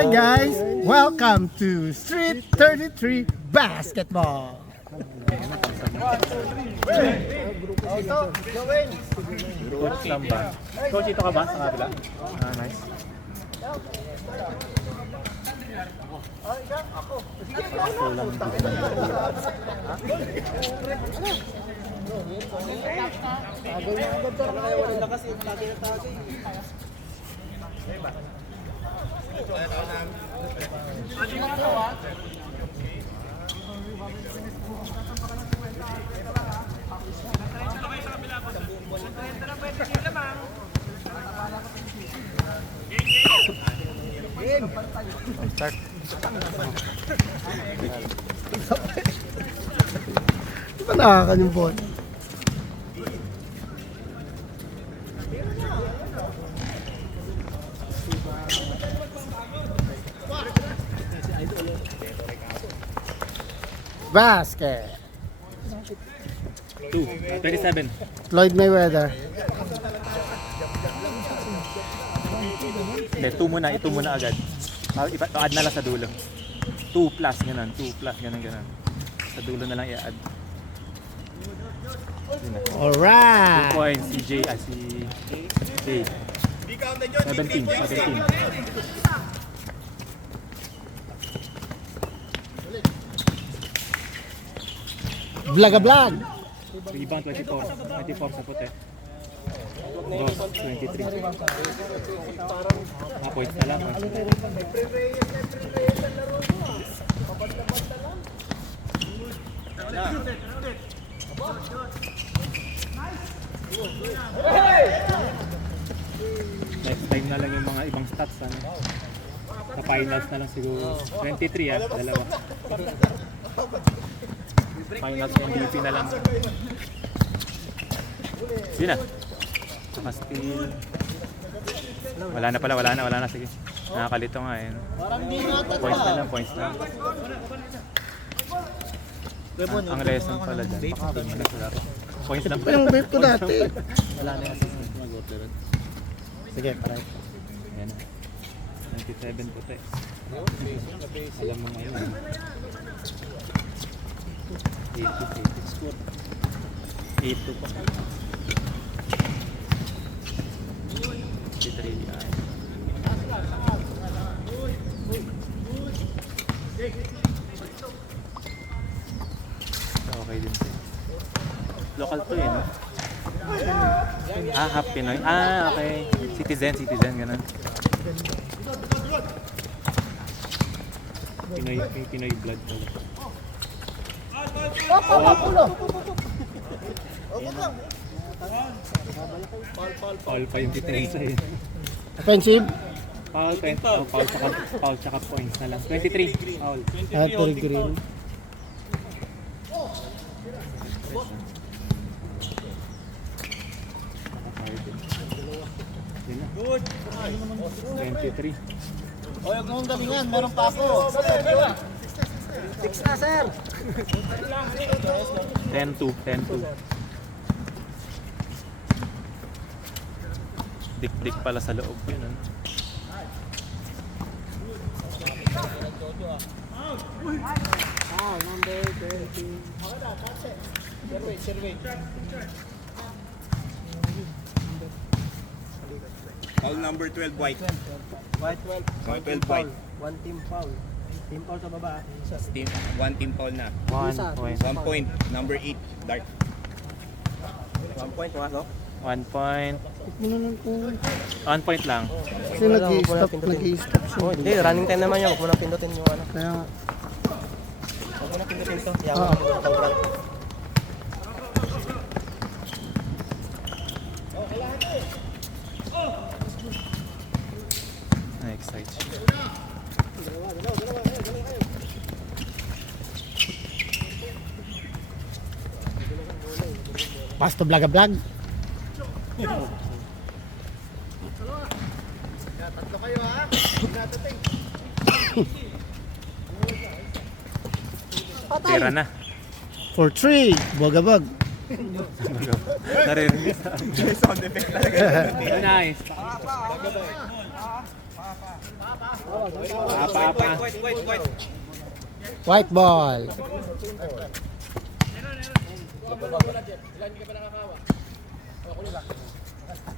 Hi guys! Welcome to Street 33 Basketball! Coach lang ba? Coach, ito ka ba sa kabila? Ah, nice. Start. Di ba nakakan yung ball? Basket! 27. Floyd Mayweather. Hindi, 2 muna. Ito muna agad. Add na lang sa dulo. 2 plus, ganun. 2 plus, ganun. Sa dulo na lang i-add. Alright! 2 points, si Jay, si Jay. 17. Vlog-a-vlog! Rebound 24 sa puti. Boss 23. Points na lang. Next time na lang yung mga ibang stats. Sa finals na lang siguro. 23 dalawa. Finals MVP na lang. Yun na. Saka steal. Wala na. Sige. Nakakalito nga eh. Points na lang. Ang lesson pala dyan. Points lang. Ito yung vape ko dati. Wala na yung assistant. Sige, paray. Ayan. 97 puti. Alam mo ngayon. 80 score. 8-2 pa. 53. Okay din siya. Local to eh, no? Half Pinoy. Okay. Citizen, ganun. Pinoy blood pala. Foul pa yung titensa eh. Offensive? Foul tsaka points na lang. 23. Foul. Anthony Green. Good. 23. O, huwag mong galingan. Meron pa ako. 6 na, sir. 10-2. Dik-dik pala sa loob yun. Number 20. Survey. Foul number 12, white. White 12 white. One team foul. Team foul sa baba. One team foul na. 1 point. 1 point, number 8, dark. 1 point, pumasok. 1 point. Muna lang po. 1 point lang. Kasi nag-i-stop siya. Oh, hindi, running time naman yan. Huwag mo na pindutin yung ano. Kaya, Huwag mo na pindutin ito. Yan, Oo. Na-excite siya. pass to vlog-a-vlog. Tatlo kayo ha. Tira na. For 3, bog-a-bog. Narinig. Sound effect talaga. Nice. Apa. White ball.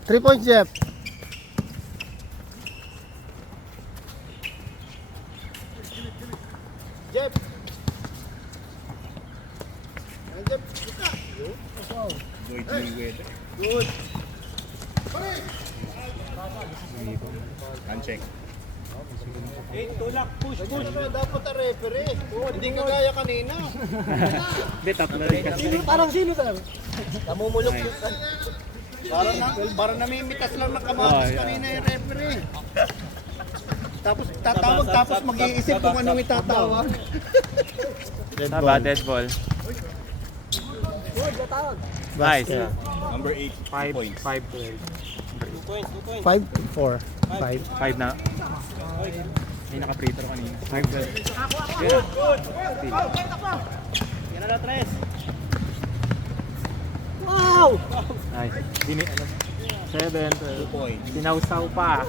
3 points, Jeff. Jeff. Lloyd Mayweather. Good. Uncheck. Push na dapat ang referee. Hindi ka gaya kanina. Hindi, tatlo rin kasi. Parang sino talaga? Namumulok yun. Parang namimitas lang ng kamatis kanina yung referee. Tapos tatawag tapos mag-iisip kung anong itatawag. Taba, dead ball. Nice. Number 8, 5 points. 5-12. 5-4. 5. 5 na. May naka-free throw kanina. 5-12. Good. Yan na, Tres. Wow! Nice. 7, 2 points. Sinausaw pa.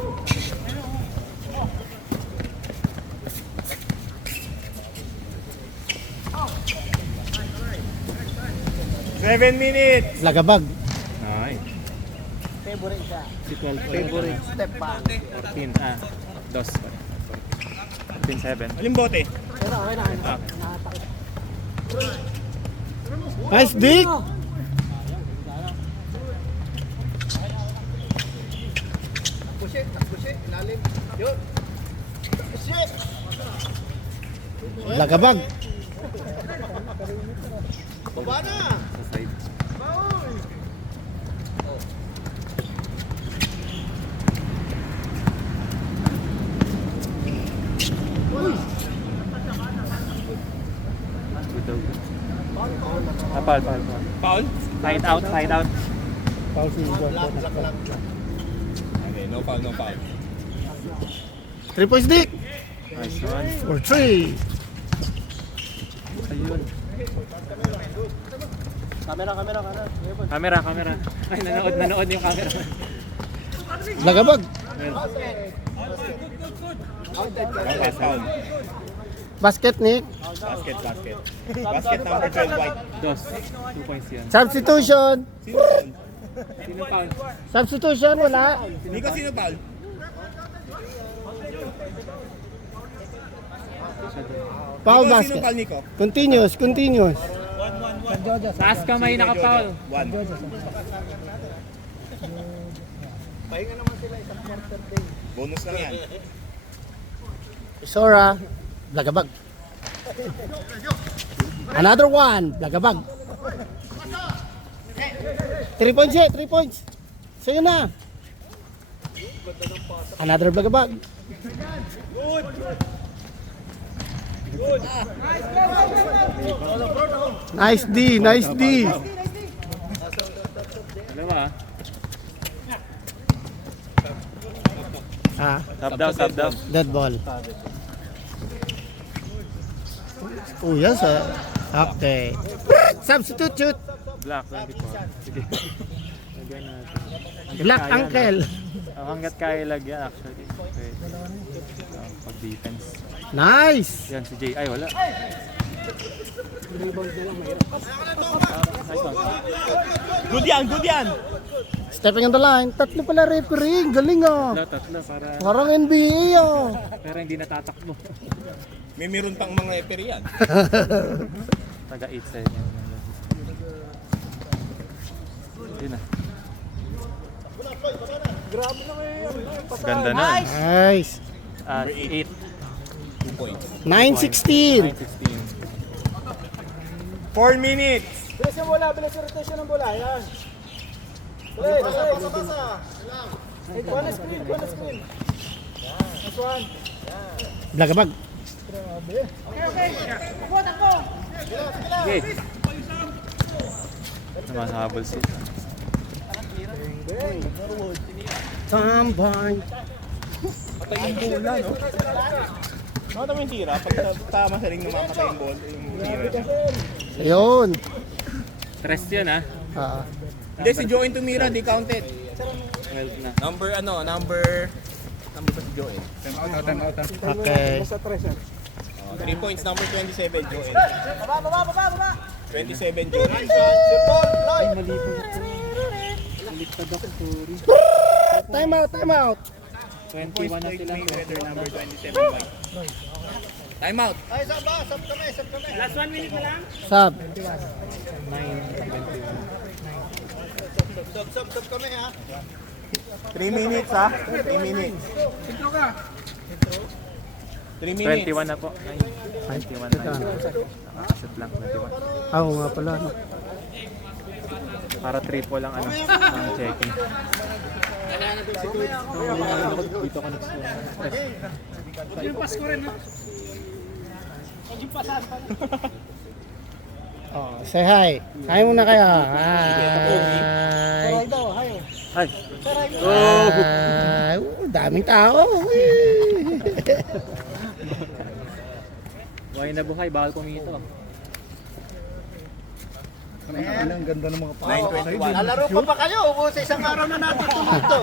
Seven minutes. Lagabag. Nice. Favorite siya. Si 12. Favorite step pa. 14. Dos. 14-7. Aling bote? Pero okay na. Nice, Dick! Lagabag. Sa side. Foul. Foul? Side out. Foul si Igor. Okay, no foul. 3 points, Dick! Nice one. For 3. Ayun. Camera. Camera. Ay, nanood yung camera. Lagabag. Foul. Basket, Nick. Basket. Basket number 12 white. Dos. 2 points yan. Substitution. Sino foul? Sino foul? Substitution, wala. Nico, sino foul? Foul Nico, sino basket. foul, Nico? Continuous. Taas kamay naka-foul. 1. Bonus lang yan. Sora. Lagabag. Another one. Lagabag. 3 points, 3 points. Sa'yo na. Another Lagabag. Nice D. Dalawa. Sub daw. Dead ball. Oh, yes. Okay. Substitute shoot. Black 24. Sige. Lagyan natin. Black ankle. Hanggat kaya lagyan actually. Pwede. Pag-defense. Nice. Yan si Jay. Ay, wala. Good yan. Stepping on the line. Tatlo pala referee. Galing ah. Tatlo para Parang NBA ah. pero hindi natatakbo. May meron pang mga eperi yan. Taga 8 sa inyo. Yun na. Ganda na. Nice. 8. 2 points. 9-16. 9-16. 4 minutes. Bilis yung bola. Bilis yung rotation ng bola. Yan. Bilis. Basa. Kuha na screen. Next one. Lagabag. Okay. Sumasahabol sila. Tambay. Patay yung bola, no? Ano naman yung tira? Pag tama sa ring namamatay yung ball, yung tira niya. Ayun. Stress yun ha. Hindi, si Join tumira, di counted. 12 na. Number di ba si Joel? Okay. 3 points, number 27, Joel. Baba. 27, Joel. Time out. 21 na sila. Mayweather, number 27, Mike. Time out. Last 1 minute na lang. Sub. Sub kami ha. 3 minutes ha. 3 minutes. Intro ka. 3 minutes. 21 na po. 21 na yun. Nakakashoot lang, 21. Oo nga pala. No? Para triple lang ano, ang checking. Dito ka nag-stress. Yung Pasko rin ha. Yung pasan pa. Oh, say hi. Hi muna kayo. Hi. Ay! Hi. Daming tao. Buhay na buhay, bawal pumito. 9:21. Lalaro pa kayo. O sa isang araw na natin tumuto.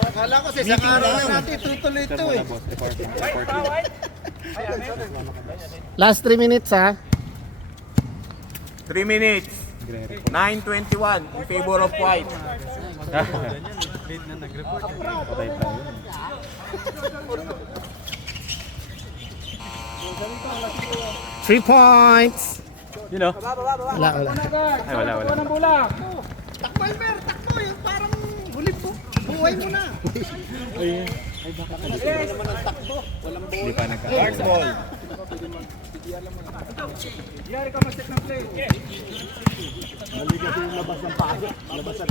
Akala ko sa isang araw na natin tutuloy ito eh. Boss, report. Last 3 minutes ha. 3 minutes. 9:21 in favor of white. Patay tayo. 3 points. You know? Wala. Ay, wala. Takbo Elmer, takbo. Yung parang bulip mo. Buhay mo na. Hindi pa Dark ball. Yari ka mag-set ng play. Labas ng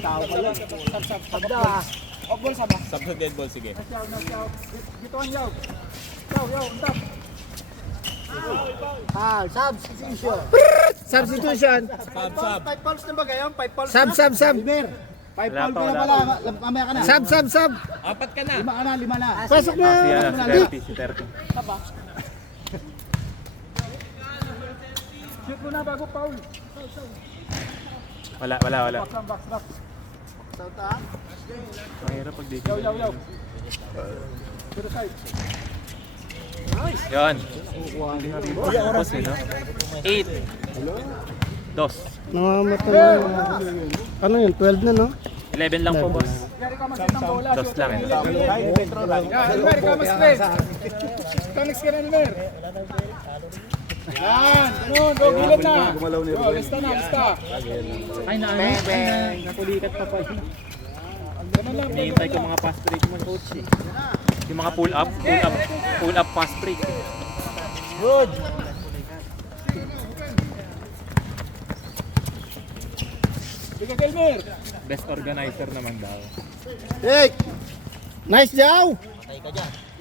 tao pala. Off-ball sama. Sub to dead ball, sige. Dito ang yaw. Yaw, untap. Substitution. Sub. 5 fouls na ba ngayon? 5 fouls Sub. Wala pa. Mamaya ka na. Sub. 4 ka na. 5 na. Pasok na. Si 30. Shoot mo na bago foul. Wala. Box back. Mahirap pag dito. Yaw. Pero side. Yun. Tapos no? 8. 2. Namamatay na. Ano yun? 12 na no? 11 lang po, boss. Yari ka mag-set ng bola. 2 lang eh. Elmer, ka mag-stress. Connects ka na Elmer. Yan. Ganun. Go, gilid na. Go, lista. Ay, napulikat pa pala. Ganun lang. Hinihintay ko mga fast break mo, coach eh. Yung mga pull up fast break. Good. Bigyan Elmer. Best organizer naman daw. Hey! Nice job!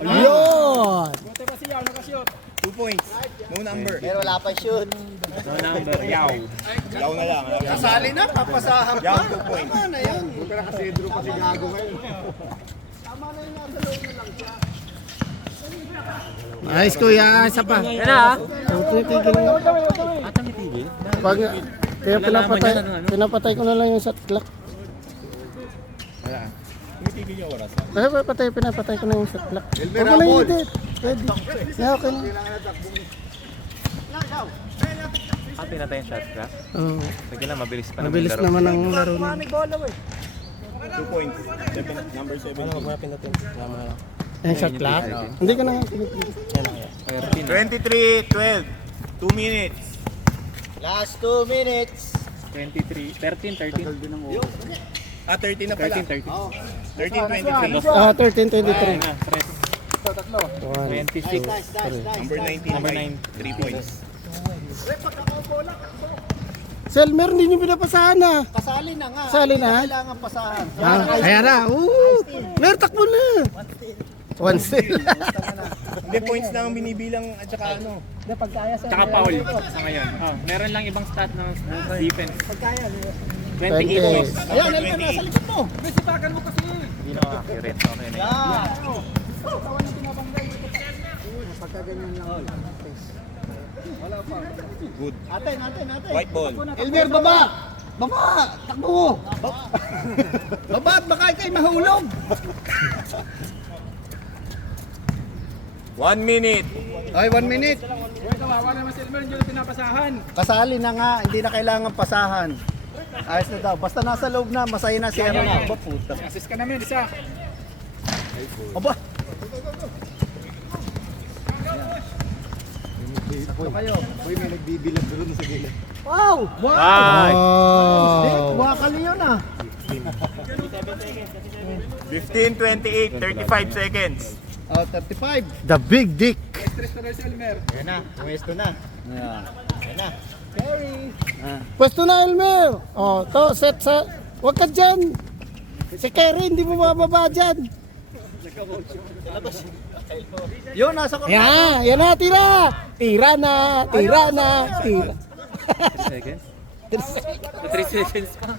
Ayun! Buti pa si Yaw, nakashoot. 2 points. No number. Pero wala pa shoot. No number, yaw. Yaw na lang. Kasali na, papasahan pa. Yaw, 2 points. Tama na yan. Nice kuya, isa pa. Yan na Tigil na. Ata may tigil? Pag, kaya pinapatay, Nalalaman yan, ano? pinapatay ko na lang yung shot clock. Wala. Tumitigil niya oras. Kaya pinapatay ko na yung shot clock. Huwag mo na yung edit. Pwede. Yeah, okay na. Pinatay yung shot clock. Oo. Sige lang, mabilis pa naman Mabilis yung laro. naman ang laro na. 2 points. Number 17. Yung shot clock? Hindi ko na nga pinipili. 23-12. 2 minutes. Last 2 minutes. 23, 13. 13 na pala. 13. 13-23. Ah, 13-23. Na, press. Tatlo. 26. Number 19. Number 9. 3 points. Selmer, hindi nyo pinapasahan na. Kasali na nga. Kasali na? Kailangan pasahan. Kaya na. Mer, takbo na. One steal. Hindi, points na ang binibilang at saka ano. Tsaka foul sa ngayon. Meron lang ibang stat ng defense. 28 20. points. Ayan, Elmer, nasa likod mo. Bisitagan mo kasi. Hindi na accurate. Okay na yun. Tawan yung tinabanggay. Pagkaganyan lang. Good. Atin. White ball. Elmer, baba. Baba! Takbo! Baba at baka kayo mahulog! 1 minute. Okay, 1 minute. Kawawa naman si Elmer, hindi na pinapasahan. Pasali na nga, hindi na kailangan pasahan. Ayos na daw. Basta nasa loob na, masaya na siya. Aba, puta. Assist ka namin, isa. Aba! Ito kayo. Uy, may nagbibilang doon sa gilid. Wow! Wow! Ay! Wakali yun ah. 15, 28, 35 seconds. Oh, 35. The big dick. Yan na, pwesto na. Yan. Yan na. Carry. Pwesto na, Elmer. Oh, to, set sa... Huwag ka dyan. Si Kerry, hindi mo mababa dyan. Yun, nasa ko. Yan na, tira. Tira na, tira na, tira. 3 seconds? 3 seconds pa.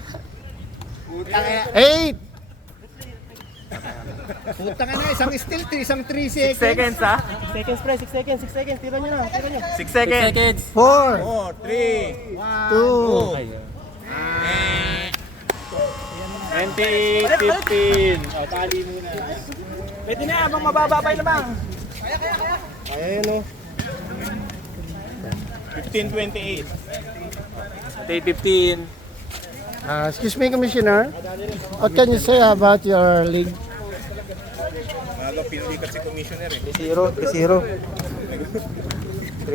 8. Puta ka na, isang still, isang 3 6 seconds. seconds ha? 6 seconds, pre, 6 seconds, 6 seconds. Tira nyo na, tira nyo. 6 seconds. 4. 4, 3, 2. 28, 15. O, tali muna. Pwede na, abang mababa pa yun naman. Ayan o. 15, 28. 15. Excuse me, Commissioner. What can you say about your league? Mga pinulikat si Commissioner eh. 0. 3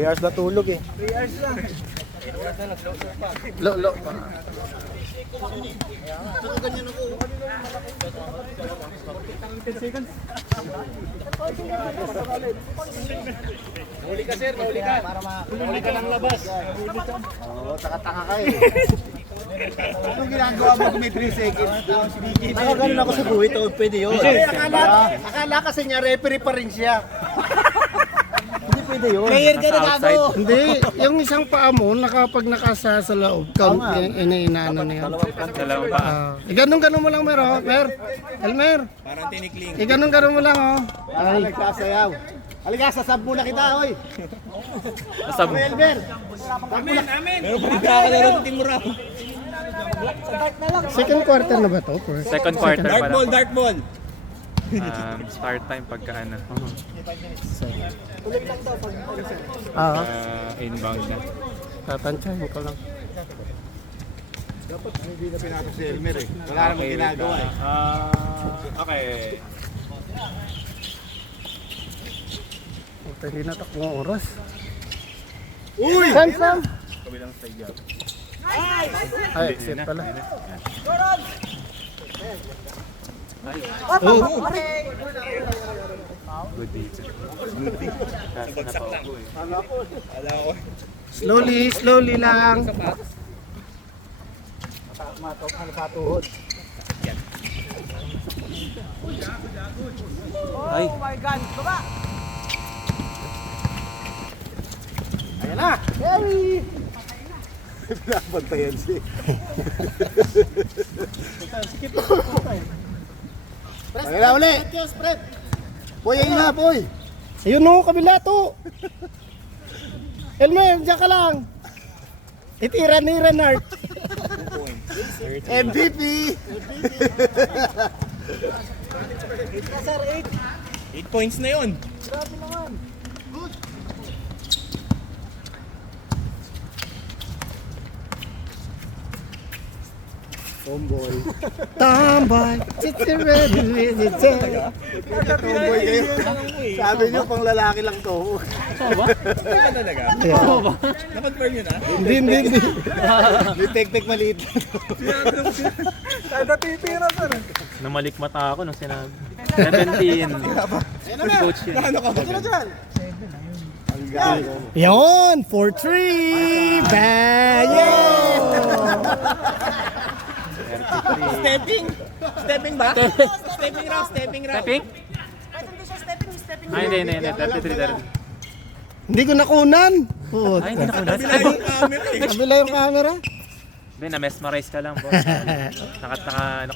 hours na tulog eh. Lo. Huli ka ng labas. Oo, taka-taka ka eh. Anong ginagawa mo kung may 3 seconds? Nakaganon ako sa buhay, to, pwede yun. Akala kasi niya, referee pa rin siya. Hindi pwede yun. Player ka na Nasa gago. outside. Hindi, yung isang paa mo, nakapag nakasa sa loob, count yung inaano na yan. Dalawang pa. Ganun mo lang, Mer. Elmer, Parang tinikling. ganun mo lang, oh. Ay, nagsasayaw. Halika, sasab muna kita, oy. Nasa Elmer. Pero kung kakalaran team mo raw. Second quarter na ba to? second quarter pa lang. Dark ball. Start time pagka ano. Inbound na. Tatansyahin ko lang. Dapat hindi na pinapos si Elmer eh. Wala namang ginagawa eh. Okay. Hindi na takbong oras. Uy! Sam! Kabilang side yan. Ay, exit pala. Good beat. Bagsak lang. Ala ko. Slowly lang. Patuhod. Ay. Ayan na! Carry! Pinabantayan siya. Ayan na uli! Boy, ayun na, boy! Ayun o, kabila to. Elmer, diyan ka lang. Itira ni Renard. MVP! 8 points na yun. Tomboy. Tambay. It's ready with it. Tomboy kayo. Sabi niyo, pang lalaki lang to. Ano ba talaga? Na-confirm yun ah? Hindi. May tek-tek maliit. Namalik mata ako nung sinabi. 17. Coach yun. Ano ka ba? Ang gago. Yon, 4-3. Bang! Yeah! Stepping ba? Stepping raw. Stepping? Ay, hindi. 33. Hindi ko nakunan. Ay, hindi na ko na. Kabila yung camera eh. Kabila yung camera. Hindi, na-mesmerize ka lang, boss.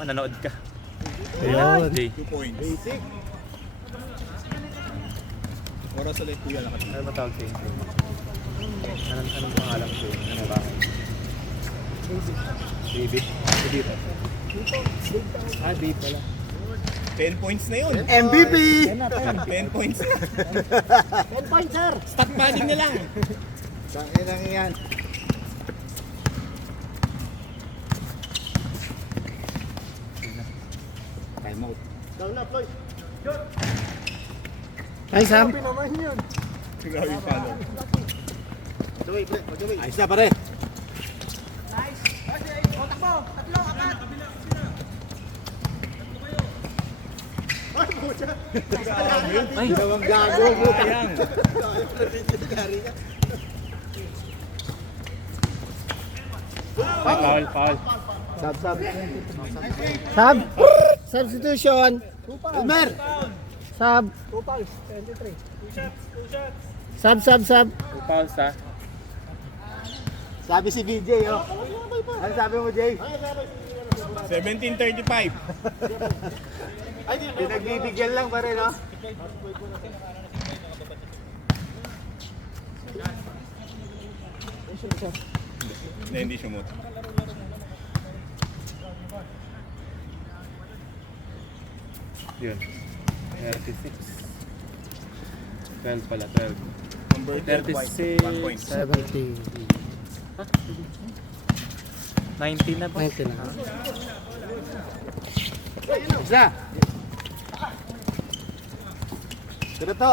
Nanood ka. Ayun. Jay. 2 points. Basic. Oras ulit kuya lakas. Ano ba tawag sa'yo? Anong pangalan ko? Ano ba? David. Dito. Ah, dito pala. 10 points na yun. MVP! 10 points na. 10 points, sir. Stat padding na lang. Tangin lang yan. Time out. Ay, Sam. Grabe yung follow. Ayos na pare. Grabe yun. Ay! Gawang gago. Sayang. Foul, foul. Sab. Sub. Substitution. Elmer! Sub. Sub. Two fouls ha. Sabi si BJ, oh. Ano sabi mo, Jay? 17:35. Pinagbibigyan lang pare, no? Hindi sumot. Yun. 36. 12 pala, 12. Number 12 white. 36. 1 point. 17. 19 na ba? 19 na. Isa! Pero to!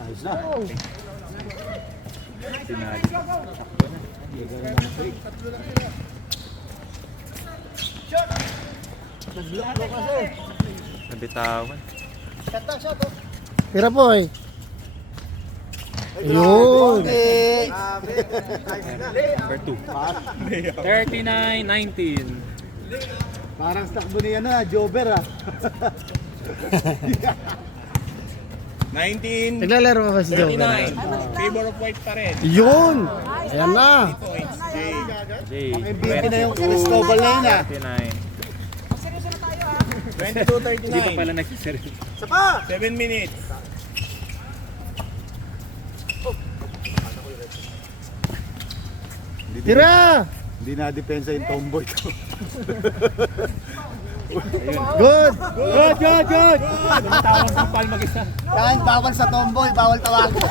Ayos na. Tinali. Nabitawan. Tira po eh. Ayun. Number 2. 39-19. Parang takbo ni ano, Jober, ah. 19. Naglalaro pa ba si Joe? 39. Favor of white pa rin. Yun. Ayan na. Points. Jay. Jay. MVP na yung Cristobal na yun, ah. 29. 22:39. Hindi pa pala nagsiserve. 7 minutes. Tira. Hindi na depensa yung tomboy ko. Good. Good! Tumatawag ng pal mag-isa. Yan, bawal sa tomboy, bawal tawagin.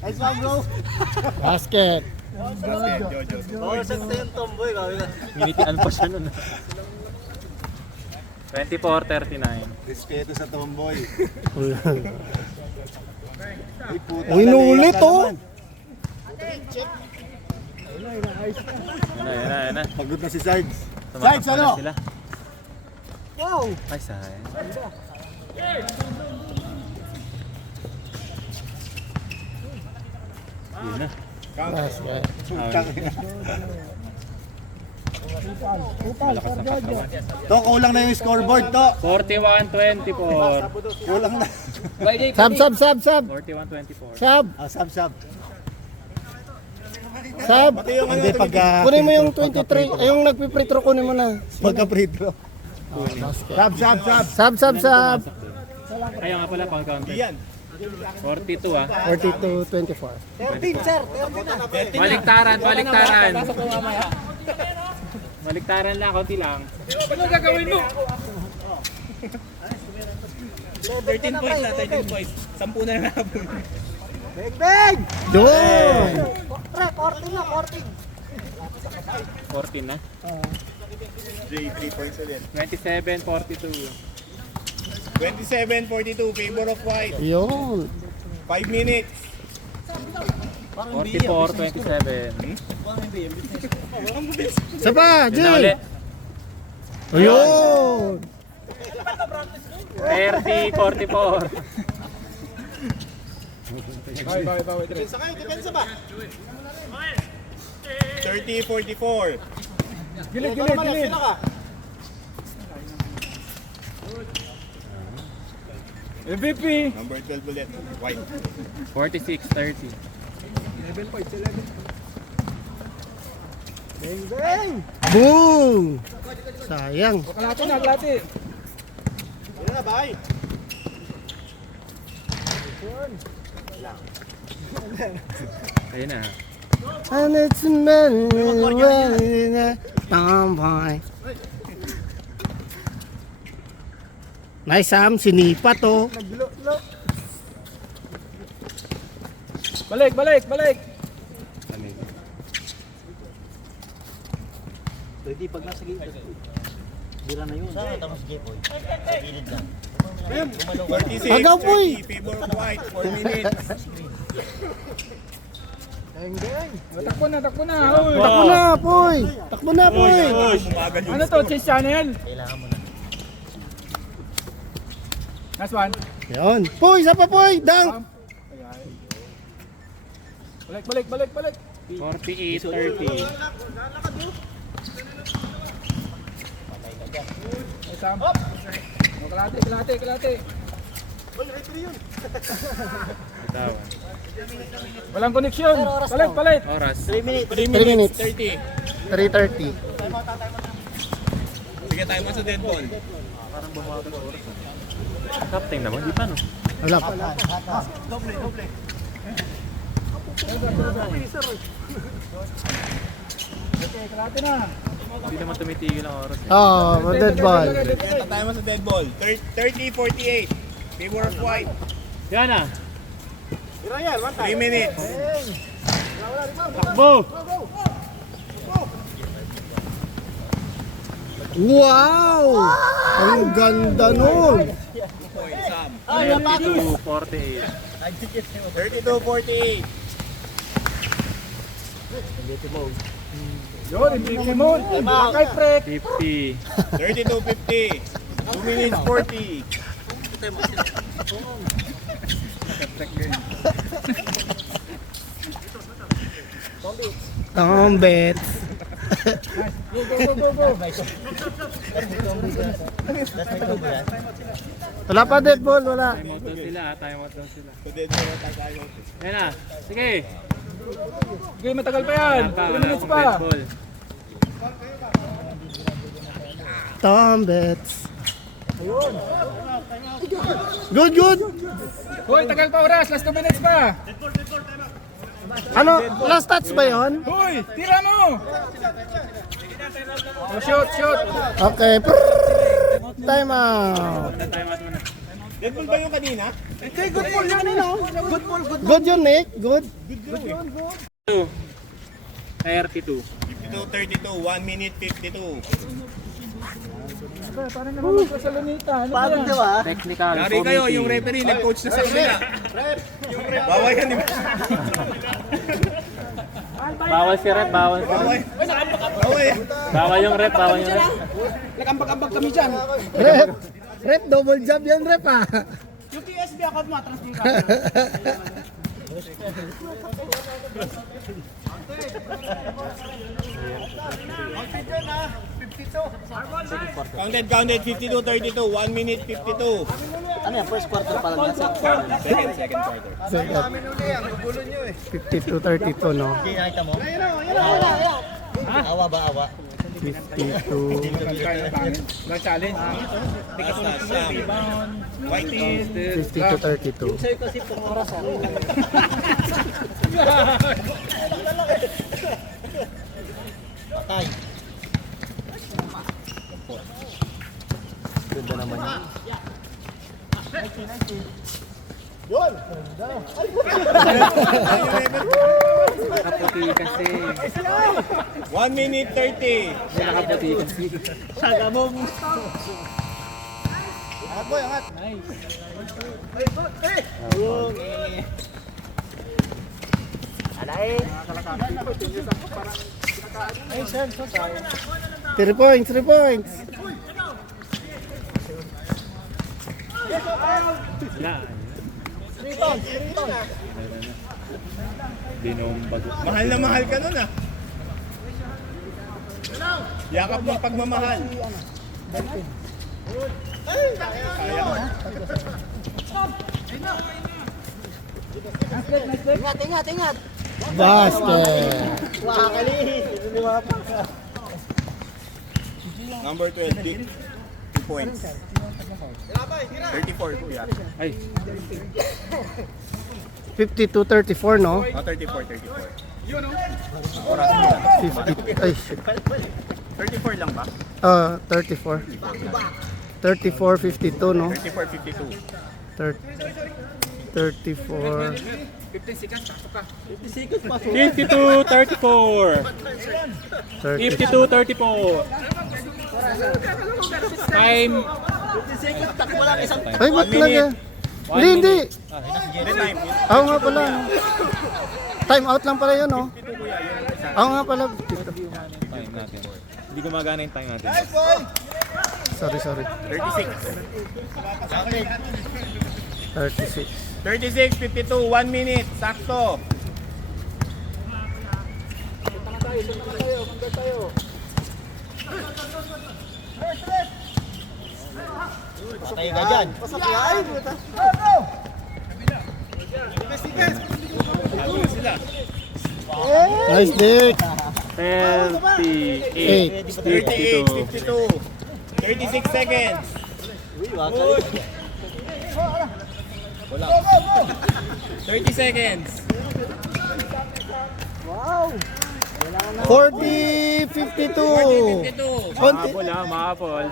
Nice one, bro. Basket. Basket, Jojo. Bawal sa yung tomboy, bawal na. Minitian pa siya nun. 24-39. Respeto sa tomboy. Ay, puta. Inulit, oh. Yan na. Pagod na si Sarge. Tumatakbo Sarge, ano? na sila. Wow. Ay, sayang. Yun na. Basket. Malakas ang katawan. To, kulang na yung scoreboard, to. 41-24. Kulang na. Sub. 41-24. Sub. Sab. Sub. Hindi, pagka... Kunin mo yung 23. Ay, yung nagpi-free throw kunin mo na. Pagka free throw. Sab. Sub. Ayaw nga pala, pang counter. Yan. 42 ah. 42-24. Baliktaran. Baliktaran lang, konti lang. 13 points na, 13 points. 10 na nabul. Yun. 14 na. Jay, 3 points ulit. 27-42. 27-42, favor of white. Yun. 5 minutes. 44-27. Isa pa, Yun na ulit. Jay. Ayun. 30-44. Depensa kayo, depensa ba? 30-44. Gilid. MVP. Number 12 ulit, white. 46-30. Boom. Sayang. Yun na, bye. Ayun na. And it's a tomboy. Nice, Sam. Sinipa to. Balik, balik, balik. Ano yun? Pwede pag nasa gilid. Bira na yun. Saan ang si Jepoy? Sa gilid lang. 46, Agaw, boy. 30, favor of white, 4 minutes. Takbo na, takbo na. Takbo na, Poy. Takbo na, Poy. Bumagal yung Ano to, Chase Channel? Kailangan mo na. Last one. Yun. Poy, isa pa, Poy. Dunk. Balik, balik, balik, balik. 48-30. Sam. Kalate, kalate, kalate. Bitawan. Walang koneksyon. Palit, palit. Oras. 3 minutes. 3 minutes. 30. 3:30. Sige tayo mo sa dead ball. Captain naman, di pa no? Wala pa. Kalate na. Hindi naman tumitigil ang oras. Oh, dead ball. Tayo mo sa dead ball. 30-48. Favor of white. Yan na. 3 minutes. Takbo! Wow! Ang ganda nun. Point, Sam. 32-48. 32-48. Yun, hindi mo. Bakay, prek. 50. 32-50. 2 minutes 40. Tombet. Go, go, go, go, go. Wala pa dead ball, wala. Time out daw sila, time out daw sila. Sa dead ball tayo. Yan na. Sige. Okay, matagal pa yan. Wala pa, 2 wala minutes akong pa. red ball. Tombets. Good, good. Hoy, tagal pa oras. Last 2 minutes pa. Ano, last touch ba yun? Hoy, tira mo. Oh, shoot, shoot. Okay. Time out. Time out muna. Dead ball ba yung kanina? Good yun, Nick. Good. 32. 52-32. 1 minute 52. Parang naman sa salunita. Ano ba yan? Diba? Technical. Yari kayo, yung referee nag-coach na sa kanila. Bawal yan. Bawal si rep, bawal si rep. Bawal yan. Bawal yung rep, bawal yung rep. Nagambag-ambag kami dyan. Rep, double job yan, rep ah. Yung TSB account mo, transfer ka. Counted. 52-32. 1 minute 52. Ano yan? First quarter pa lang yan. Second quarter. Second. 52-32, no? Hindi nakita mo? Awa ba, awa? 52. Challenge. Last, Sam. White team. 52-32. Sa'yo kasi pang oras ah. Patay. Ganda naman yun. Nakaputi kasi. 1 minute 30. Nakaputi kasi. Three points, 3 points. Wala. Binombago. Mahal na mahal ka nun ah. Yakap ng pagmamahal. Ingat. Basket. Number 12, Dick. 2 points. 34, kuya. Ay. 52-34, no? 34. Ah, 50. Ay, shit. 34 lang ba? 34. 34-52, no? 34-52. 34. 52-34. 52-34. Time. Ay, ba't talaga? Hindi. Time. Oo nga pala. Time out lang pala yun, no? Oo nga pala. Time natin. Hindi gumagana yung time natin. Sorry. 36. 36. 36-52, 1 minute, sakto. Patay ka dyan. Nice, Dick. 38. 38-52. 36 seconds. Wala. 30 seconds. 40-52. 52. Mahabol ha, mahabol.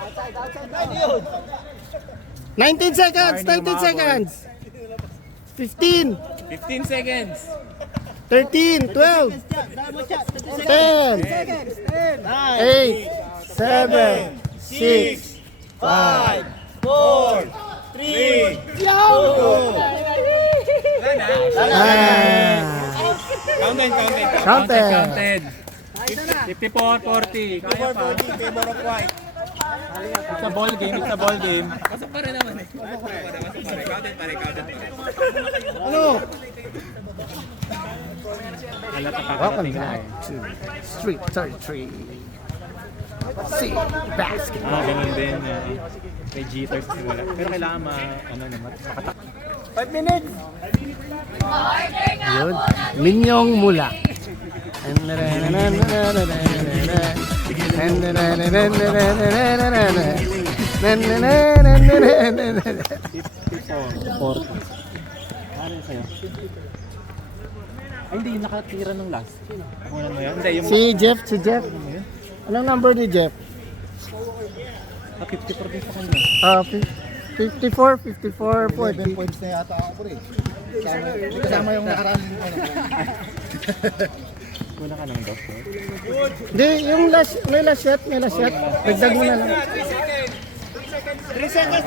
19 seconds. 19 seconds. 15. 15 seconds. 13, 12, 10, 8, 7, 6, 5, 4, 3, 2. Counted. Counted. 54-40. Kaya pa. 4-40, favor of white. It's a ball game. Ano? Halata pa Welcome karating na back eh. to Street 33. See basket. Ganun din. May jitters din wala. Pero kailangan makatak. 5 minutes. Yun. Minyong mula. Ano yun sa'yo? Ay, hindi yung nakatira ng last. Kunan mo yan? Hindi, yung Si Jeff. Anong number ni Jeff? 54 din sa kanya. 54, 54, 11 40. points na yata ako pre. Kasama yung nakaraan. Wala ka ng dos. Hindi, yung last, may last shot. Dagdag mo na lang. 3 seconds.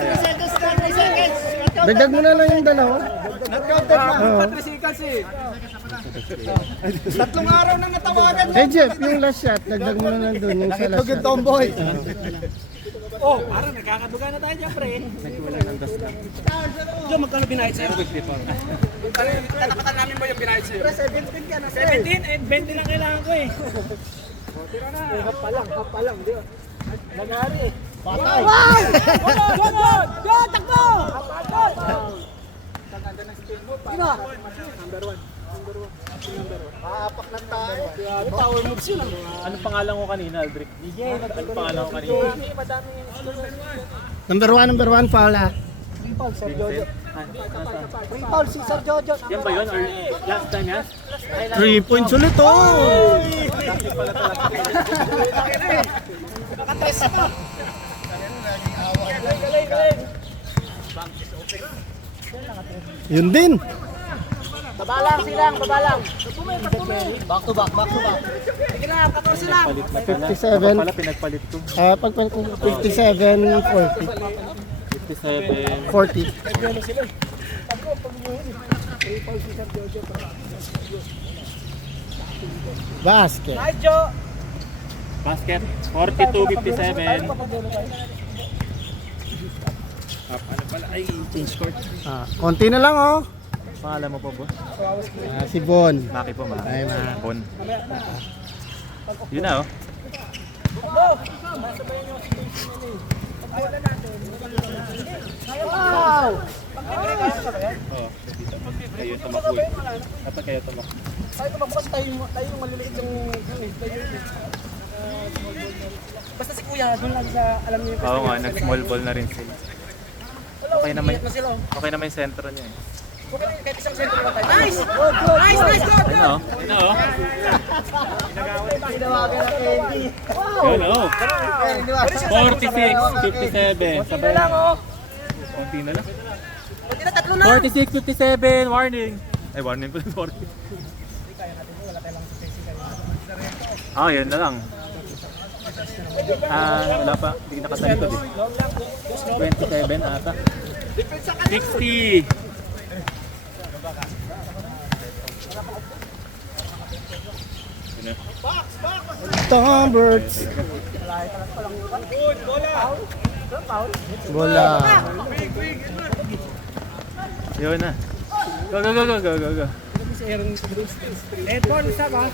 Dagdag mo na lang yung dalawa. Not-counted na. Oo. 3 seconds eh. Tatlong araw nang natawagan mo. Hey Jeff, yung last shot, dagdag mo na lang dun yung sa last shot. Tomboy. Oh, parang nagkakaduga na tayo dyan, pre. Wala ng dos lang. Diyo, magkano binayad sa'yo? Tatapatan namin mo yung binayad sa'yo. 17 ka na, 17? Eh, 20 lang kailangan ko eh. Tira na. Hap pa lang. Di ba? Nagari eh. Patay. Go! Takbo! Ina! Number 1. Aapak na tayo. Power moves yun. Anong pangalan ko kanina, Aldrich? Anong pangalan ko kanina? Number one, foul ha. Free foul si Sir Jojo. Yan ba yun? Or last time yan? 3 points ulit oh! Nakatres pa. Yun din. Babalang silang. Back to back. Sige na, 14 lang. Palit na pala. 57. Dapat pala pinagpalit ko. Pagpalit ko, 57, 57. 40. Basket. Nice, Joe. Basket. 42-57. Ano pala? Ay, change court. Konti na lang oh. Pangalan mo po, boss? Si Bon. Maki po, Maki. Ay, Maki. Bon. Yun na, oh. Wow! Oh, kayo tumakbo eh. Dapat kayo tumakbo. Sabi ko magbukas tayo yung maliliit yung basta si Kuya, doon lang sa alam niyo Oo nga, nag-small ball na rin sila. Okay naman, na sila. okay naman yung sentro niya eh. Kahit isang sentro lang tayo. Nice! Nice, nice, good! Ano? Ano? Tinawagan ng Andy. Yun, oh. 46, 57. Sabay lang, oh. Konti na lang. Pwede na, tatlo na. 46, 57. Warning. Ay, warning ko lang. Sorry. Ah, yun na lang. Wala pa. Hindi nakatalikod eh. 27 ata. 60. Yun na. Thunderbirds. Bola. Yun na. Go, go, go, go, go, go, go. Red ball, isa ba?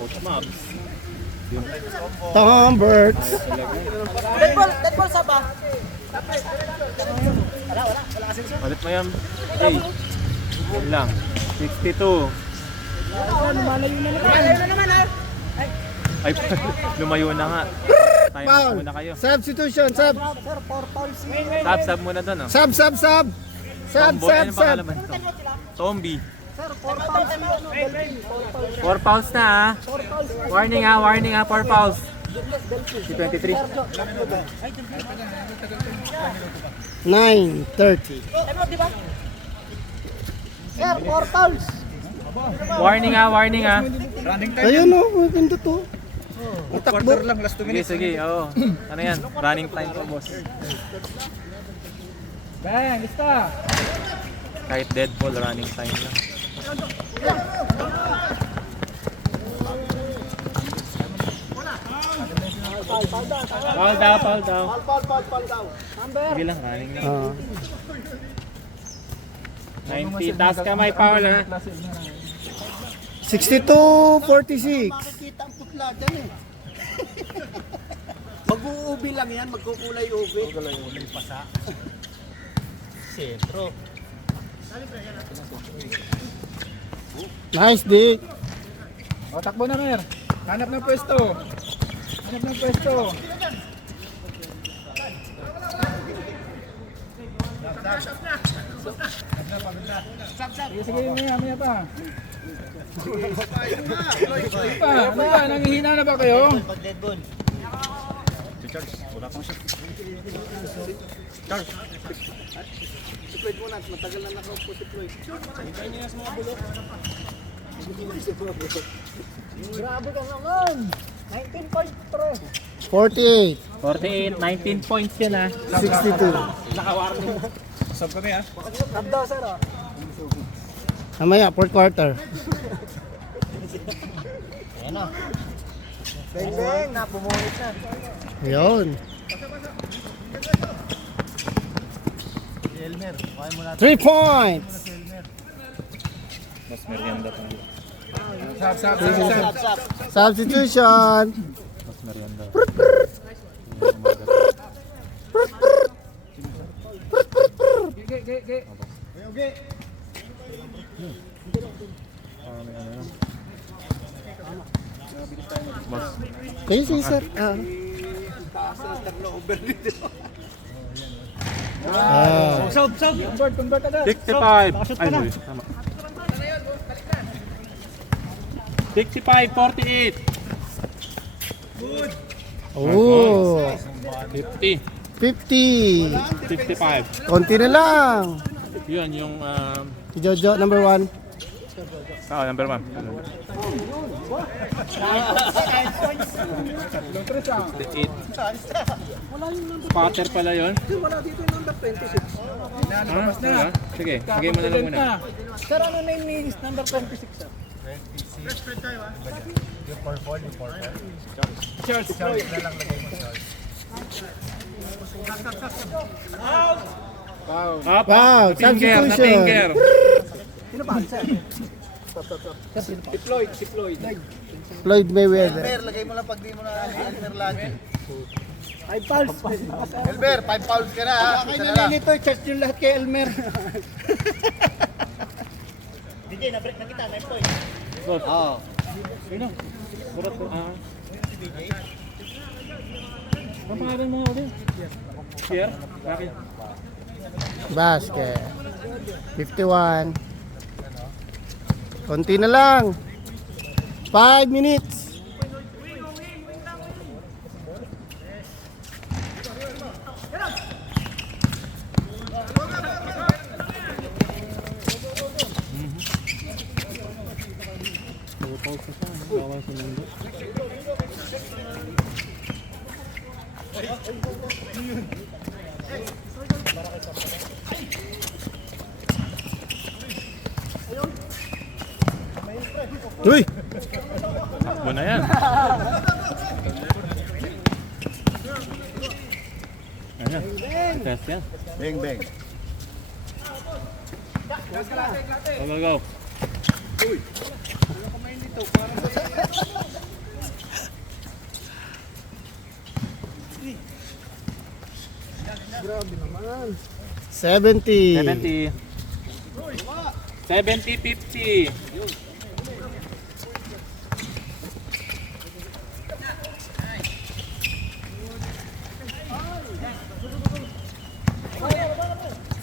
Both mobs. Thunderbirds. Dead ball, isa ba? Ulit mo yan. Hey. Yun lang. 62. Malayo na naman, ha? Ay, lumayo na nga. Time Foul. muna kayo. Substitution, sub. Sub muna doon, oh. Sub. Sub, Tomboy, sub, ano sub. pangalan ba nito? Tombi. 4 fouls na, ha. Warning, ha. Warning, ha. 4 fouls. Si 23. 9:30. Warning, ha. Warning, ha. Ayun o, maganda to. Takbo. Sige, sige. Oo. Ano yan? Running time to, boss. Bang, lista. Kahit dead ball, running time lang. Foul daw, foul daw. Sige lang, running lang. 90, taas kamay, foul, ha. 62-46. Makikita ang putla dyan eh. Mag-uubi lang yan, magkukulay-ubi. Magkukulay-ubi, pasa. Sentro. Nice, Dick. O, takbo na, Mer. Hanap ng pwesto. Hanap ng pwesto. Sige, sige, maya pa. Ano ba? Nangihina na ba kayo? Pag-dead ball. Si Floyd muna, matagal na nakaupo si Floyd. Grabe ka naman! 19.3. 48. 48, 19 points yun, ha. 62. Sab kami ha. Tab daw, sir, oh. Mamaya, fourth quarter. Ayan o. Beng-beng, napumulit na. Ayun. Elmer, kaya mo natin. 3 points. Mas merienda pa. Sap. Substitution. Mas merienda. Boss. Kayo si sir. South. Convert agad. 65. Ay, sorry. Tama. 65, 48. Oh. 50. 50. 65. Konti na lang. Yun, yung... Si Jojo, number 1. number 1. 68. Spotter pala yun. Wala dito yung number 26. Labas na. Sige, sige mo na lang muna. Sir, ano na yung number 26, sir? Charles Floyd. Up. Wow, Finger, na substitution. finger. Sino ba, sir? Si Floyd. Floyd Mayweather. Elmer, lagay mo lang pag di mo na Elmer lagi. 5 fouls. Elmer, 5 fouls ka na ha. Okay Isa na na lang. nito, charge yung lahat kay Elmer. DJ, na-break na kita, 9 points. Oo. Sino? Surat ko. Ang pangalan mo ulit? Pierre? Bakit? Basket. 51. Konti na lang. 5 minutes. Uy! Takbo na yan. Ayan. Test yan. Bang, bang. Go, go, go. Grabe naman. 70. 70. 70-50.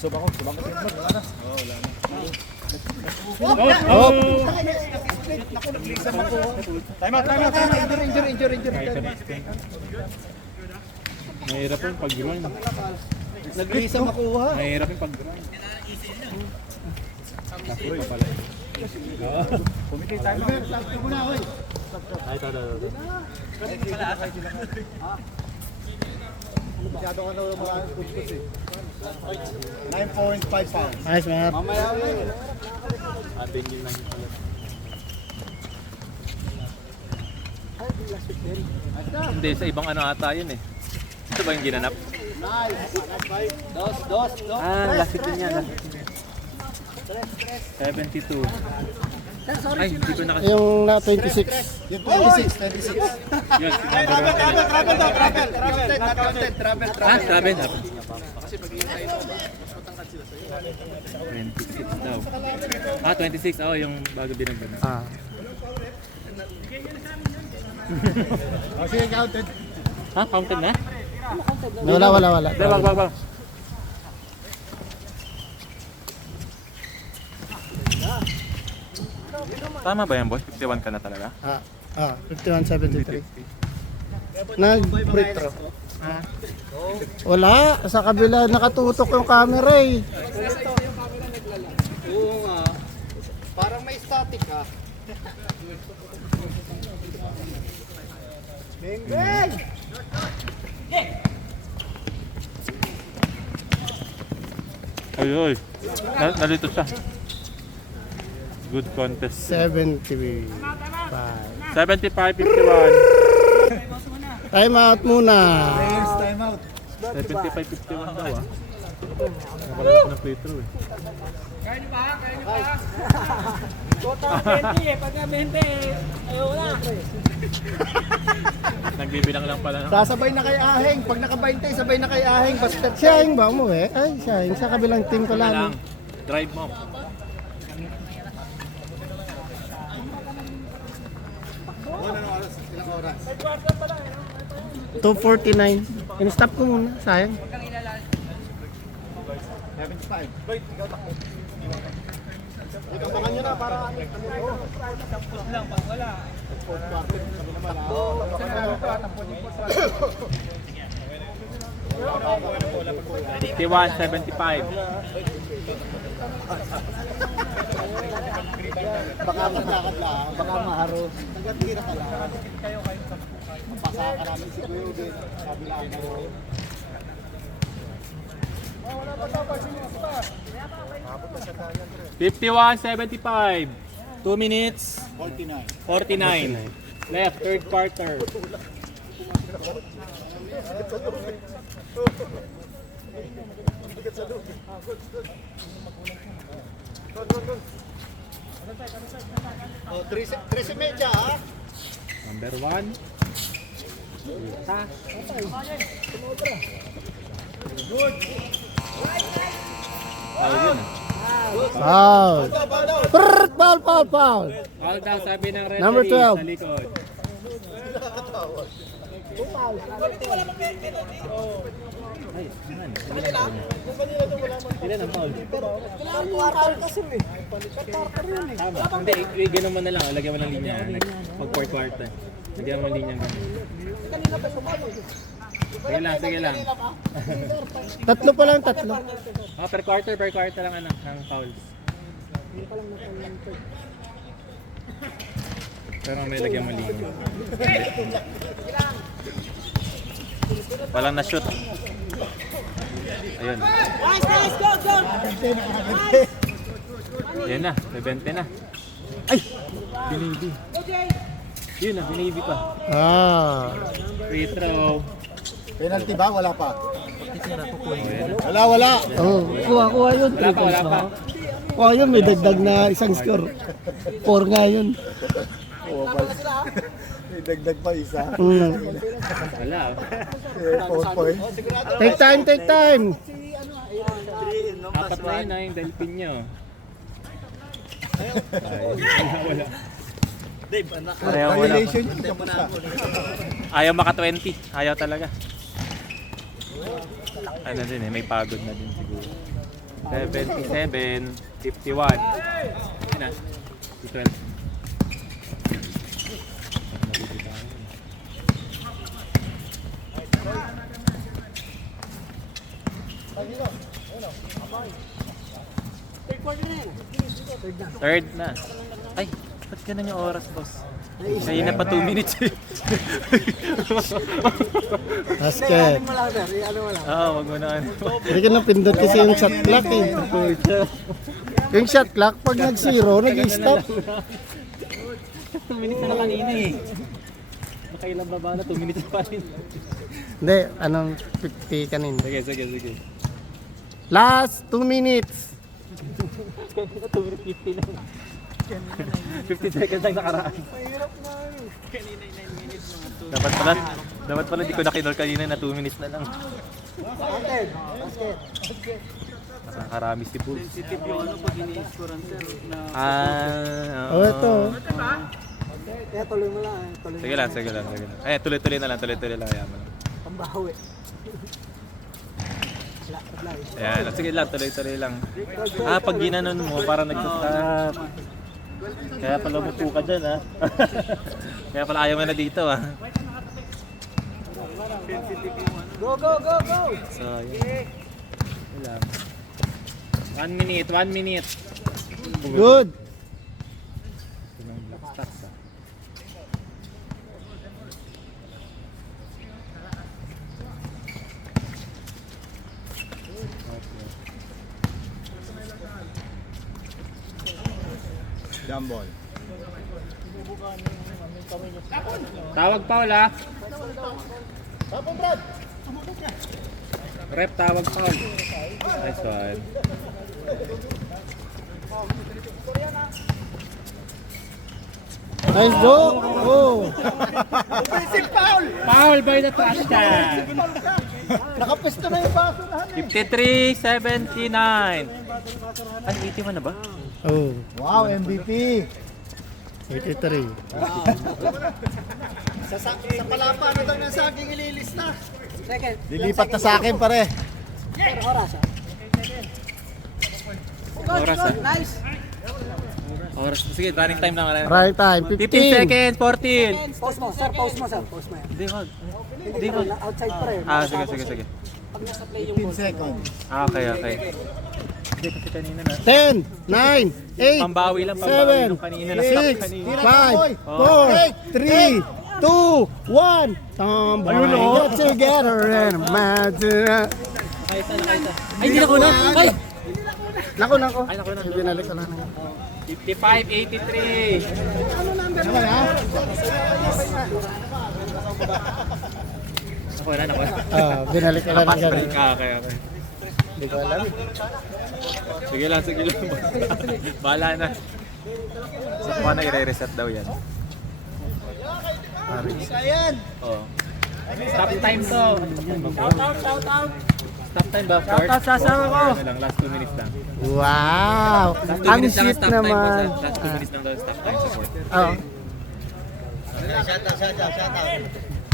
Oh, Time out, time out, time out. Injury. Mahirap yung pag-grind. Nag-isa makuha. Mahirap yung pag-grind. Nakuri pa pala. Ay, ito. Masyado ka na mga kumpus eh. 9.5 pounds. nice man. Mamaya ulit. Ating yun lang yung pala. Hindi, sa ibang ano ata yun eh. Ito ba yung ginanap? Dos. Ah, last hit yun yan. 72. Ay, hindi ko nakasya. Yung na 26. Yung 26. Yun. Travel. Ah, sabi. 26 daw. Ah, 26. Oo, yung bago binagyan. Ah. Sige, counted. Ha? Counted na? Wala. Hindi, wag. Tama ba yan, boss? 51 ka na talaga? 51.73. Nag-break through. Wala, sa kabila nakatutok yung camera eh. Oo nga. Parang may static ha. Bang! Ay. Nalito siya. Good contest. 75. 75-51. Time out muna. Time out. 75-51 daw ah. Nakalang ko ng free throw eh. Kaya niyo ba? Total 20 eh. Pagka 20 ayaw na. Nagbibilang lang pala ng... Sasabay na kay Aheng. Pag naka-20, sabay na kay Aheng. Basta Siyahing ba mo eh? Ay, siyahing. Sa kabilang team ko na lang. lang. Drive mo. ilang oras? 2:49. In-stop ko muna. Sayang. 75. Ikabangan nyo na para lang pag wala. 51-75. Baka maglakad lang, baka maharo. Hanggang tira ka lang. Mapasa ka namin si Kuya Udin. Sabi lang mo. 51-75. 2 minutes. 49. 49. Left, third quarter. Oh, 13 ha? Number 1. Foul. Prrrt, foul. All down, sabi ng referee Number 12. sa likod. Hindi, gano'n mo na lang. Lagyan mo ng linya. Pag fourth quarter. Lagyan mo ng linya. Sige lang. Tatlo pa lang, tatlo. Per quarter lang ang fouls. Pero may lagyan mo linya. Walang na-shoot. Ayun. Nice, go! Yan na, may 20 na. Ay! Binibi. Yun na, binibi pa. Free throw. Penalty ba? Wala pa. Ayan. Wala. Oh, kuha yun. Wala pa. Kuha yun, may dagdag na isang score. 4 nga yun. May dagdag pa isa. Wala. 4 points. Take time. Apat na yun yung delphin nyo. Wala. Pareho wala pa. Violation yun. Tapos na. Ayaw maka 20. Ayaw talaga. Ano din may pagod na din siguro. 77, 51. Yun na. 12. Third na. Ay, ba't ganun yung oras, boss? Kaya na pa 2 minutes eh. Basket. Oo, wag mo na ano. Hindi ka na pindot kasi yung shot clock eh. Yung shot clock, pag nag-zero, nag-stop. 2 minutes na kanina eh. Baka ilang baba na, 2 minutes pa rin. Hindi, anong 50 kanina. Sige. Last 2 minutes. Kanina 2 minutes 50 lang. 50 seconds lang nakaraan. Dapat pala di ko nakinol kanina na 2 minutes na lang. Nakakarami si Bulls. Sensitive yung ano pag ini-scorean sir. Oh, ito. Sige lang. Ay, tuloy-tuloy na lang. Ayaman lang. Pambawi. Ayan, sige lang, tuloy-tuloy lang. Pag ginanon mo, parang nag-stop. Kaya pala buko ka dyan, ha? Kaya pala ayaw mo na dito, ha? Go! So, yun. Yun lang. 1 minute. Good. Ito ng Black Stocks, ha? Jump ball. Tawag foul, ha? Rep, tawag foul. Nice one. Nice joke. Oh. Foul by the trash can. Nakapesto na yung baso na. 53-79. Ay, 81 na ba? Oh. Wow, MVP. 83. Sa palapa na daw ng saging ililis na. Second. Lilipat na sa akin pare. Oras. Oras, ha? Nice. Oras. Sige, running time lang. Right time. 15 seconds, 14. Pause mo, sir. Pause mo yan. Hindi, wag. Hindi mo. Outside pa rin. Sige. Pag nasa play yung 15 seconds. Okay. Hindi kasi kanina na. 10, 9, 8, Pambawi lang, 7, nung kanina na stop 6, kanina. 5, 4, 3, 2, 1. Tambay. Get together and imagine. Ay, hindi na ko na. Ay! Nako. Ay, naku na. Binalik ko na. 55-83. Naman ha? Naku na. Binalik ko na ng ganun. Okay. Hindi ko alam. Sige lang. Bahala na. So, kung ano i-reset daw yan. Oh. Stop time to. Out. Stop time ba? Shout out sa asawa ko. Ano lang, last 2 minutes lang. Wow! Last 2 Ang minutes lang ang shit stop time po. naman. Last 2 minutes lang daw ang stop time sa court. Oh.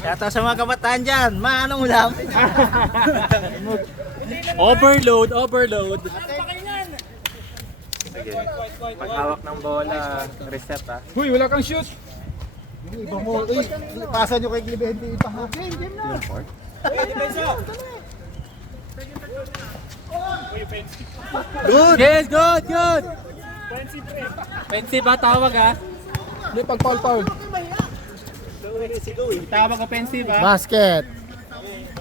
Kaya sa mga kabataan dyan, maanong ulam? Overload, overload. Sige. Paghawak ng bola, reset ah. Huy, wala kang shoot. Iba mo, pasa nyo kay Glibente ipa ha. Good! Yes, good, good! Offensive ba tawag ah? Hindi, pag foul. Tawag offensive ah? Basket.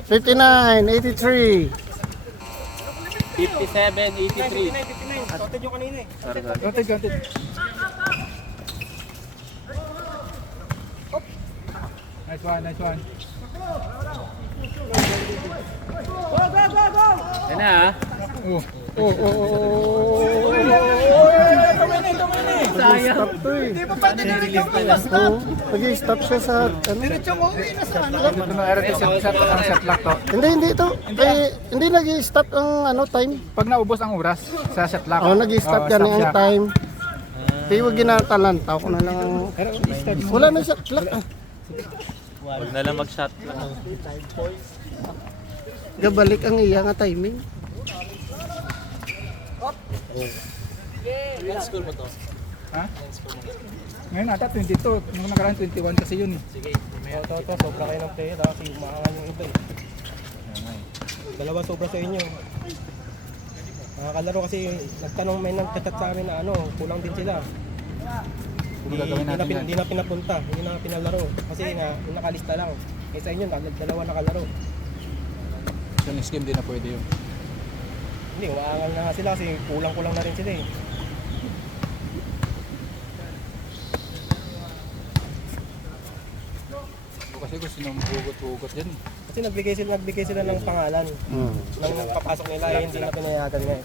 59-83. 57-83. Counted yung kanina eh. Sorry, sorry. Counted. Nice one. Yan na ah. Sayang. Stop to eh. Nag-stop siya sa ano? Hindi ito. Hindi nag-stop ang ano time. Pag naubos ang oras sa shot clock. Oh, nag-stop yan ang time. Kaya wag ginatalantaw ko na lang. Wala na shot clock. Huwag na lang mag-shot lang. Gabalik ang iya nga timing. Ha? Ngayon ata 22. Nung nakaraan 21 kasi yun. Sige. Ito. Sobra kayo ng player kasi umaangan yung iba eh. Dalawa sobra sa inyo. Mga kalaro kasi nagtanong may nagtatat sa amin na ano, kulang din sila. Hindi na pinapunta, hindi na pinalaro. Kasi nga, yung nakalista lang. Kaya sa inyo, dalawa nakalaro. So next game din na pwede yun. Hindi, umaangal na nga sila kasi kulang-kulang na rin sila eh. Kasi gusto nang hugot-hugot yan. Kasi nagbigay sila ng pangalan. Nang papasok nila, eh, hindi na pinayagan nga eh.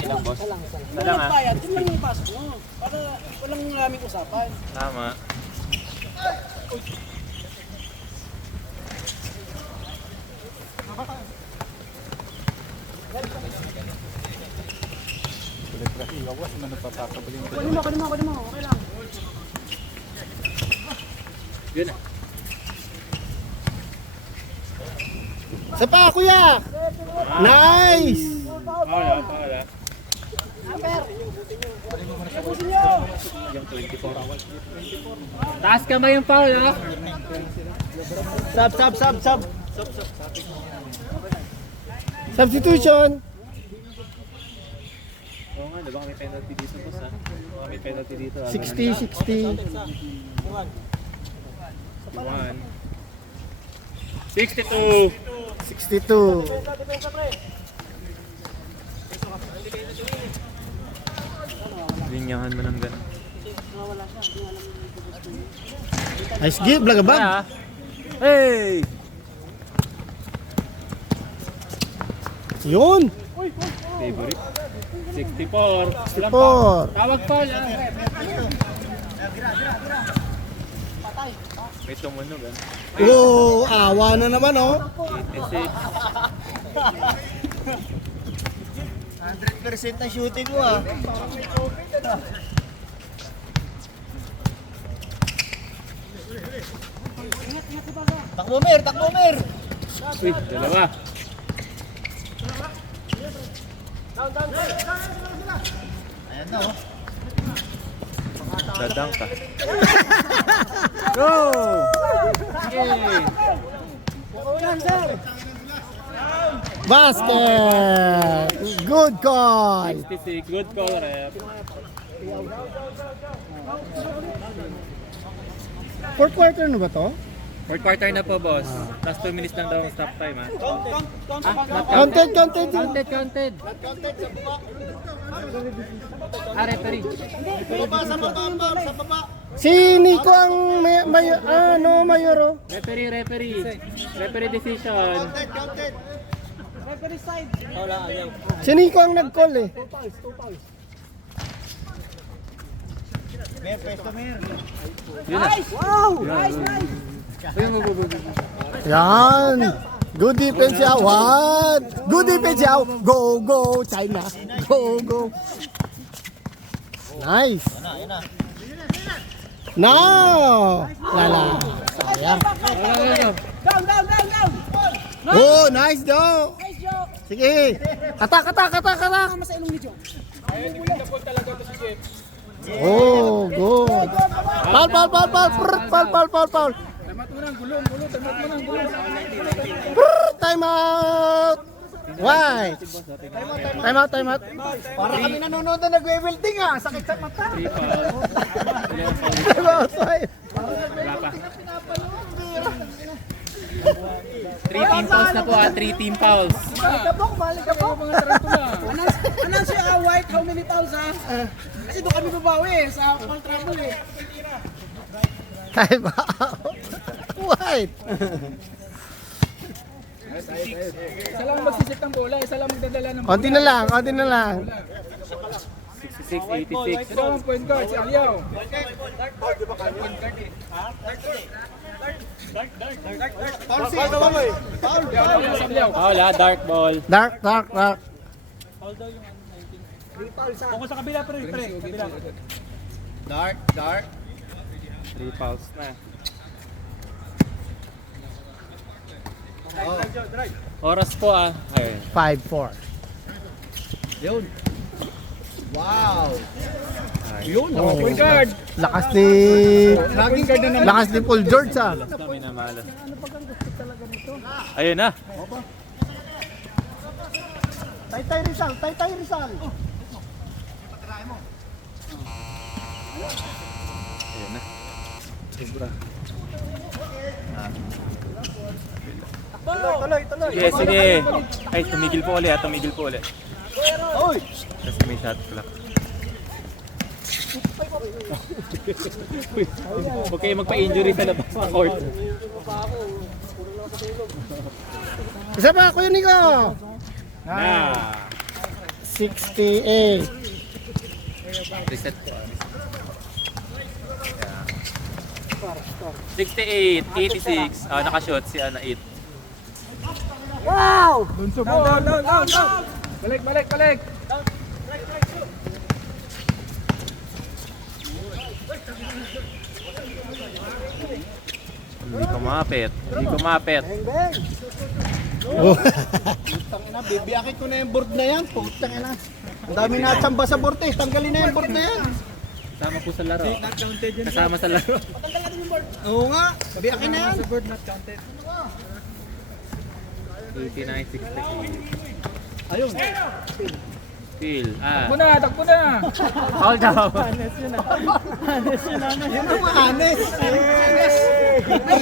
Ilang boss? Salang. Salang ah. Bayad, yun lang yung pasok mo. Para walang maraming usapan. Tama. Kasi iwawas naman nagpapakabali mo. Kunin mo. Okay lang. Yun ah. Sa pa kuya. Nice. Paula. Yung 24 hours. Taas kamay yung foul ah. Sub. Substitution. Oo nga, baka may penalty dito boss ah. Baka may penalty dito ah. 60. 62. 62. Linyahan mo ng gano'n. Nice give, Blagabag. Hey! Yun. Favorite. 64. 64. Tawag foul ah. May tumunog ah. Oh, awa na naman oh. 86. 100% na shooting mo ah. Takbo mer! Uy, dalawa. Ayan na oh. Dadang ka. Go! Yay! Basket. Good call. 66. Good call, ref. Fourth quarter na ba to? Fourth quarter na po, boss. Last 2 minutes lang daw ang stop time, ha? Counted. Counted. Ah, referee. Sa baba. Si Nico ang mayoro. Referee. Referee decision. Counted. Referee side. Si Nico ang nag-call eh. Mer, pwesto mer. Yun na. Wow! Nice. Yan. Good defense yaw. One. Good defense yaw. Go, China. Go. Nice. Ayan na. No! Lala. Sayang. Down. Oh, nice daw. Nice job. Sige. Kata. Tama sa ilong ni Joe. Oh, good. Foul. Foul. Time out. Why? Time out. Para kami nanonood na nagwe-welding ah. Sakit sa mata. Time out. 3 team fouls na po 3 team fouls. Announce siya, White, how many fouls ha? Kasi doon kami babawi sa foul trouble eh. Time out. White. Isa lang magsisik ng bola, isa lang magdadala ng Konti na lang. 66, 86. Ito ang point guard, si Aliao. Wala, dark ball. Dark. Kung sa kabila, pre. Kabila. Dark. 3 fouls na. Oras po Ayun. 5-4. Yun. Wow. Oh, Point guard. lakas ni Paul George ah. Kami na malas. Ayun na. Tay Rizal. Ayun na. Sige. Ay, tumigil po ulit. Tapos may shot clock. Huwag kayo magpa-injury sa labas ng court. Isa pa, Kuya Nico. Na. 68. Reset po. 68, 86. Nakashot si Ana 8. Down. Balik. Hindi ko mapit. Oh. Tangina, bibiyakin ko na yung board na yan. Putang ina. Ang dami na tsamba sa board eh. Tanggalin na yung board na yan. Kasama po sa laro. Kasama sa laro. Oo nga. Biyakin na yan. 89, 68. Ayun. Phil. Takbo na. Hold down. Yun ang maanis. Ano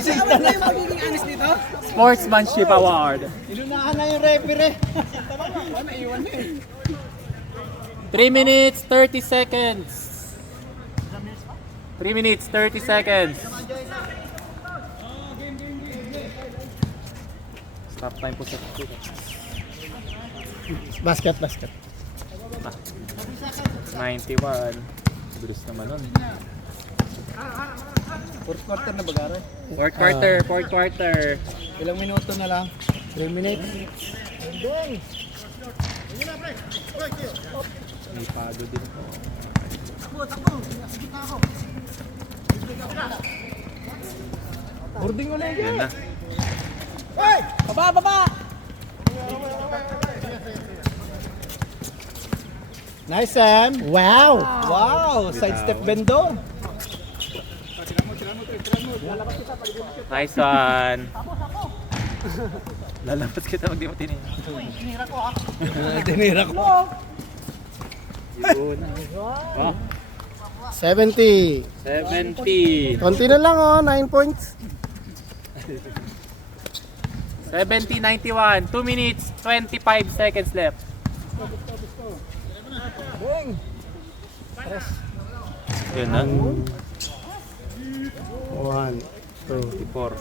yung magiging honest dito? Sportsmanship Award. Inunahan na yung referee. 3 minutes, 30 seconds. 3 minutes, 30 seconds. Stop time po sa Basket. 91. Bilis naman nun. Fourth quarter na bagara. Fourth quarter. Ilang minuto na lang. 3 minutes. May pado din po. Boarding ulit. Yan na. Baba. Nice, Sam. Wow. Wow. Side step bendo. Nice one. Lalabas kita pag di mo tinignan. Tinira ko. Yun. Oh, 70. 70. Konti na lang 9 points. 70, 91. 2 minutes, 25 seconds left. Yun na. 1, 2, 4.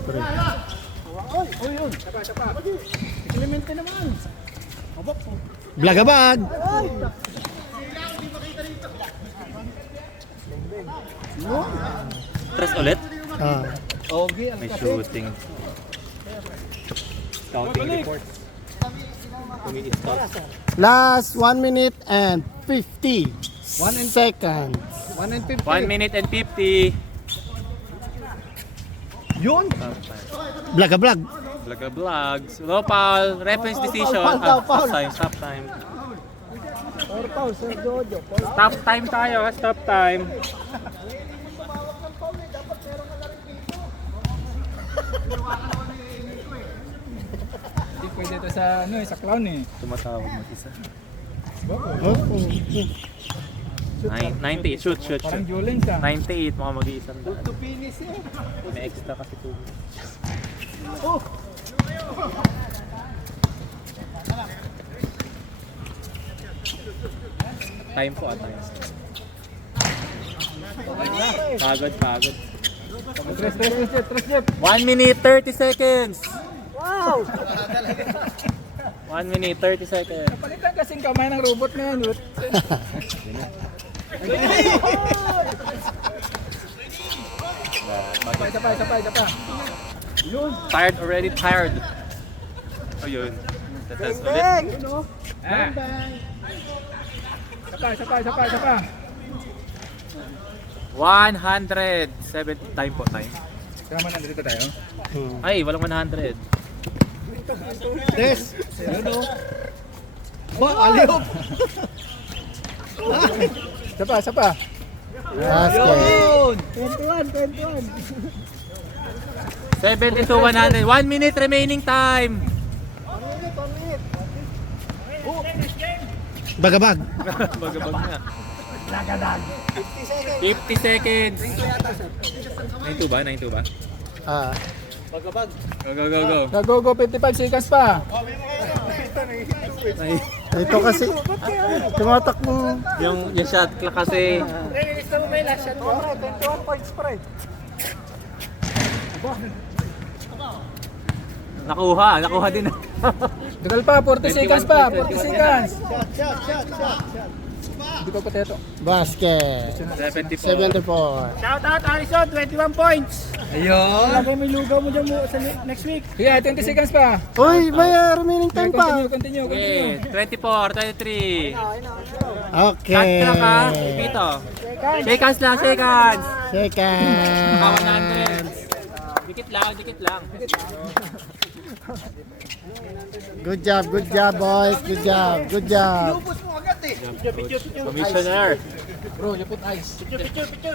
Blagabag. Tres ulit. Okay, May shooting. Scouting report. Last 1 minute and 50 seconds. 1 and 50. 1 minute and 50. Yun! Vlog. Vlog vlogs. No foul. Reference decision. foul. Stop time. Or pause, Sir Jojo. Stop time tayo. Stop time. Hindi pwede ito sa, sa clown eh. Tumatawag mag-isa. Oh, 98. Shoot. Parang dueling siya. 98. Mga mag-iisang daan. May extra kasi 2 minutes. Time po time. Pagod. Tres, Jeff. 1 minute 30 seconds. Wow! 1 minute 30 seconds. Palitan kasing kamay ng robot na yan. Isa pa. Tired already. Oh yun. Test ulit. Isa pa. 170 time po time. Kaya man nandito tayo. Ay, walang 100. Des! Aliop! Isa pa. basket. 21. 70 to 100. 1 minute remaining time. Bagabag. Bagabag na. 50 seconds. 92 ba? Ah, Go. Go, 55 seconds pa. Ay, ito kasi tumatakbo. yung shot clock kasi. Nakuha din. Tagal pa, 40 seconds pa. 40 seconds. Shot. Hindi pa ito. Basket. 74. 74. Shout out Alison, 21 points. Ayun. Lagay mo yung lugaw mo dyan sa next week. Yeah, 20 seconds pa. Uy, may remaining time pa. Continue. Okay, 24, 23. Okay. Shot clock ha. Pito. Shake hands lang. Second. 100. Dikit lang. Good job, boys. Good job. Lupos mo agad eh. Commissioner. Bro, you put ice.